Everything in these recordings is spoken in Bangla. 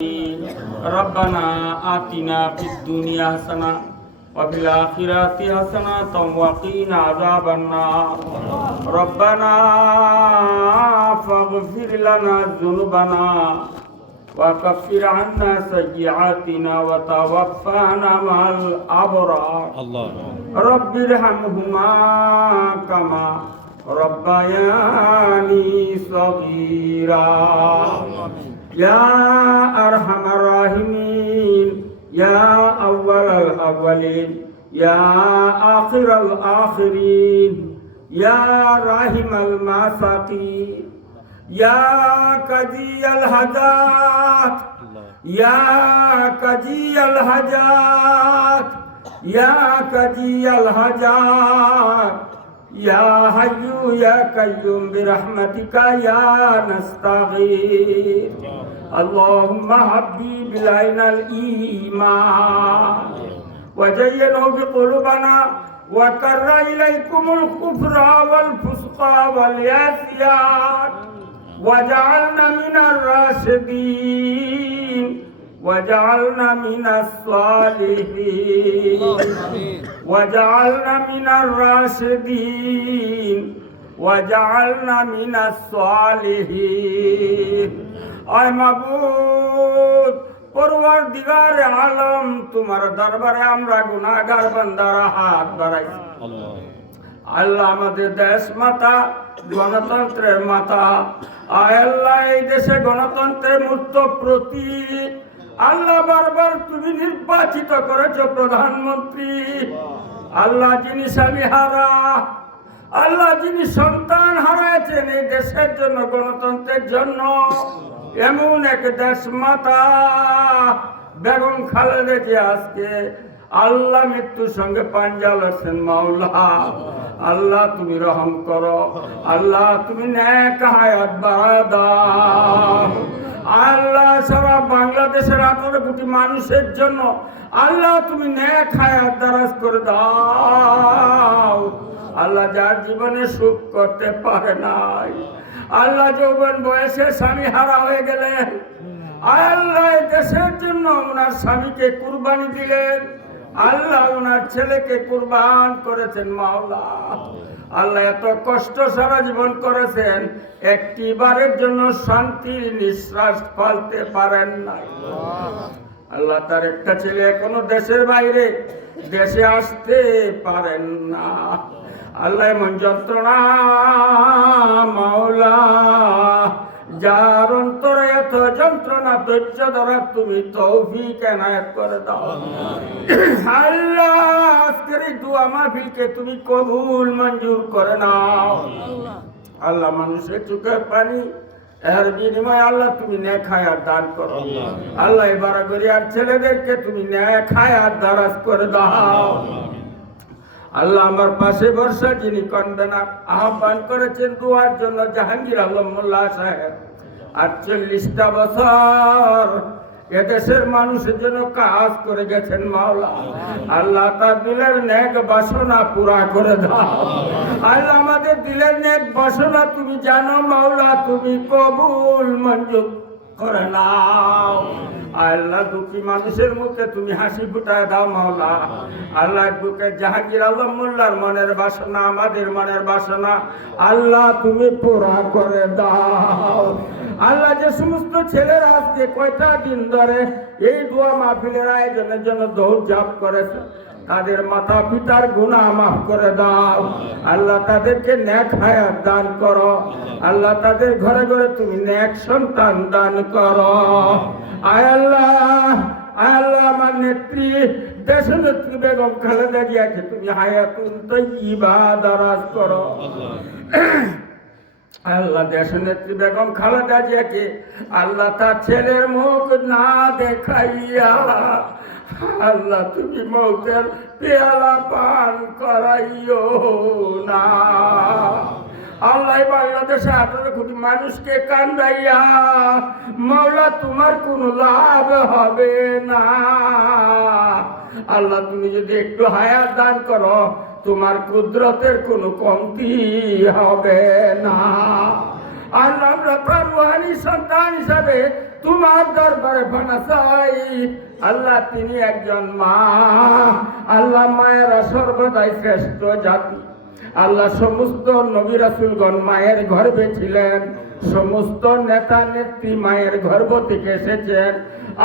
ربنا آتنا في الدنيا حسنة وفي الآخرة حسنة وقنا عذاب النار ربنا فاغفر لنا ذنوبنا وكفر عنا سيئاتنا وتوفنا مع الأبرار رب ارحمهما كما ربياني صغيرا يا أرحم الراحمين يا أول الأولين يا آخر الآخرين يا راحم المساكين يا قضي الحاجات يا قضي الحاجات يا قضي الحاجات يا حي يا قيوم برحمتك يا نستغيث اللهم حبب إلينا الإيمان وزينه بقلوبنا وكره إليكم الكفر والفسق والعصيان وجعلنا من الراشدين وجعلنا من الصالحين وجعلنا من الراشدين وجعلنا من الصالحين আয় মাবুদ পরওয়ারদিগার আলম তোমার দরবারে আমরা গুনাহগার বান্দারা হাত বাড়াইছি আল্লাহ আমাদের দেশ মাতা গণতন্ত্রের মাতা আয় আল্লাহ এই দেশে গণতন্ত্রের মূর্ত প্রতীক আল্লাহ বারবার তুমি নির্বাচিত করেছো প্রধানমন্ত্রী আল্লাহ যিনি স্বামী হারা আল্লাহ যিনি সন্তান হারাইছেন এই দেশের জন্য গণতন্ত্রের জন্য এমন এক দেশ মাতা বেগম খালেদা জিয়া আজকে আল্লাহ মৃত্যুর সঙ্গে পাঞ্জা লড়ছেন মাওলা আল্লাহ তুমি রহম করো আল্লাহ তুমি নেক হায়াত বাড়া দাও আল্লাহ সারা বাংলাদেশের 18 কোটি মানুষের জন্য আল্লাহ তুমি নেক হায়াত দারাজ করে দাও আল্লাহ যার জীবনে সুখ করতে পারে নাই আল্লাহ যৌবন বয়সে স্বামী হারা হয়ে গেলেন আল্লাহ দেশের জন্য ওনার স্বামীকে কুরবানি দিলেন আল্লাহ ওনার ছেলেকে কুরবান করেছেন মাওলা আল্লাহ এত কষ্ট সারা জীবন করেছেন একটি বারের জন্য শান্তির নিঃশ্বাস ফেলতে পারেন নাই আল্লাহ তার একটা ছেলে এখনো দেশের বাইরে দেশে আসতে পারেন না আল্লাহ এমন যন্ত্রণা মাওলা যার অন্তরে এত যন্ত্রণা ধৈর্য ধরা তুমি তৌফিক এনায়েত করে দাও আল্লাহ আজকের এই দোয়া মাহফিলকে তুমি কবুল মঞ্জুর করে নাও আল্লাহ মানুষের চোখের পানি এর বিনিময়ে আল্লাহ তুমি নেক হায়াত দান করো আল্লাহ এবার গরিয়ার ছেলেদেরকে তুমি নেক হায়াত দারাজ করে দাও আল্লাহ আমার পাশে বর্ষা যিনি কন্ডনা আহ্বান করেছেন দোয়ার জন্য জাহাঙ্গীর আলম মোল্লা সাহেব 48টা বছর এদেশের মানুষের জন্য কাজ করে গেছেন মাওলা আল্লাহ তার দিলের নেক বাসনা পুরা করে দাও আল্লাহ আমাদের দিলের নেক বাসনা তুমি জানো মাওলা তুমি কবুল মঞ্জুর করে নাও আল্লাহ দুঃখী মানুষের মুখে তুমি হাসি ফুটায় দাও মাওলা আল্লাহ বুকে জাহাঙ্গীর আলম মোল্লার মনের বাসনা আমাদের মনের বাসনা আল্লাহ তুমি পুরা করে দাও আল্লাহ যে সমস্ত ছেলেরা আজকে কয়টা দিন ধরে এই দোয়া মাহফিলের আয়োজনের জন্য দৌড় জাপ করেছে তাদের মাতা পিতার গুনাহ মাফ করে দাও আল্লাহ তাদেরকে নেক হায়াত দান করো আল্লাহ তাদের ঘরে ঘরে তুমি নেক সন্তান দান করো আয় আল্লাহ আমার নেত্রী দেশনেত্রী বেগম খালেদা জিয়াকে তুমি হায়াতুন তাইয়্যিবা দারাজ করো আল্লাহ দেশনেত্রী বেগম খালেদা জিয়াকে আল্লাহ তার ছেলের মুখ না দেখাইয়া আল্লাহ তুমি মৌতের পেয়ালা পান করাইও না আল্লাহ বাংলাদেশে 18 কোটি মানুষকে কান্দাইয়া মাওলা তোমার কোনো লাভ হবে না আল্লাহ তুমি যদি একটু হায়াত দান করো তোমার কুদরতের কোনো কমতি হবে না আল্লাহ আমরা তার রুহানি সন্তান হিসাবে তোমার দরবারে ফানা চাই। আল্লাহ তিনি একজন মা, আল্লাহ মায়েরা সর্বদাই শ্রেষ্ঠ জাতি। আল্লাহ সমস্ত নবী রাসূলগণ মায়ের গর্ভে ছিলেন, সমস্ত নেতা নেত্রী মায়ের গর্ভ থেকে এসেছেন।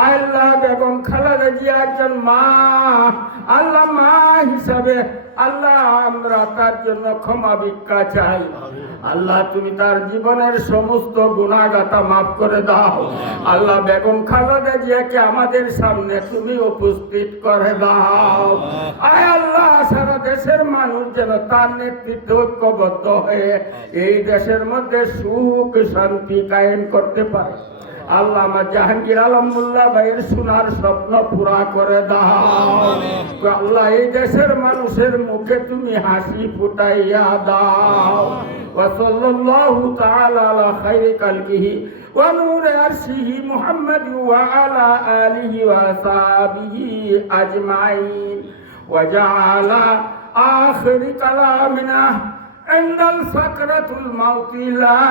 আল্লাহ বেগম খালেদা জিয়া একজন মা, আল্লাহ মা হিসাবে আল্লাহ আমরা তার জন্য ক্ষমা ভিক্ষা চাই। আল্লাহ তুমি তার জীবনের সমস্ত গুনাহগাতা মাফ করে দাও। আল্লাহ বেগম খালেদা জিয়াকে আমাদের সামনে তুমি উপস্থিত করে দাও। আয় আল্লাহ সারা দেশের মানুষ যেন তার নেতৃত্বে ঐক্যবদ্ধ হয়ে এই দেশের মধ্যে সুখ শান্তি কায়েম করতে পারে। আল্লাহ আমার জাহাঙ্গীর আলম মোল্লা ভাইয়ের সোনার স্বপ্ন পুরা করে দাও। আল্লাহ এই দেশের মানুষের মুখে তুমি হাসি ফুটাইয়া দাও। ওয়া সাল্লাল্লাহু তাআলা আলা খায়রি খালকিহি ওয়া নূরি আরশিহি মুহাম্মাদ ওয়া আলা আলিহি ওয়া সাহবিহি আজমাইন ওয়া জাআলা আখির কালামিনা ইনদাল সাকরাতুল মাউতি লা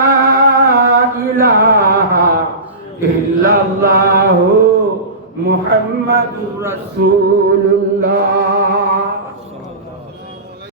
ইলাহা ইল্লাল্লাহু মুহাম্মাদুর রাসূলুল্লাহ।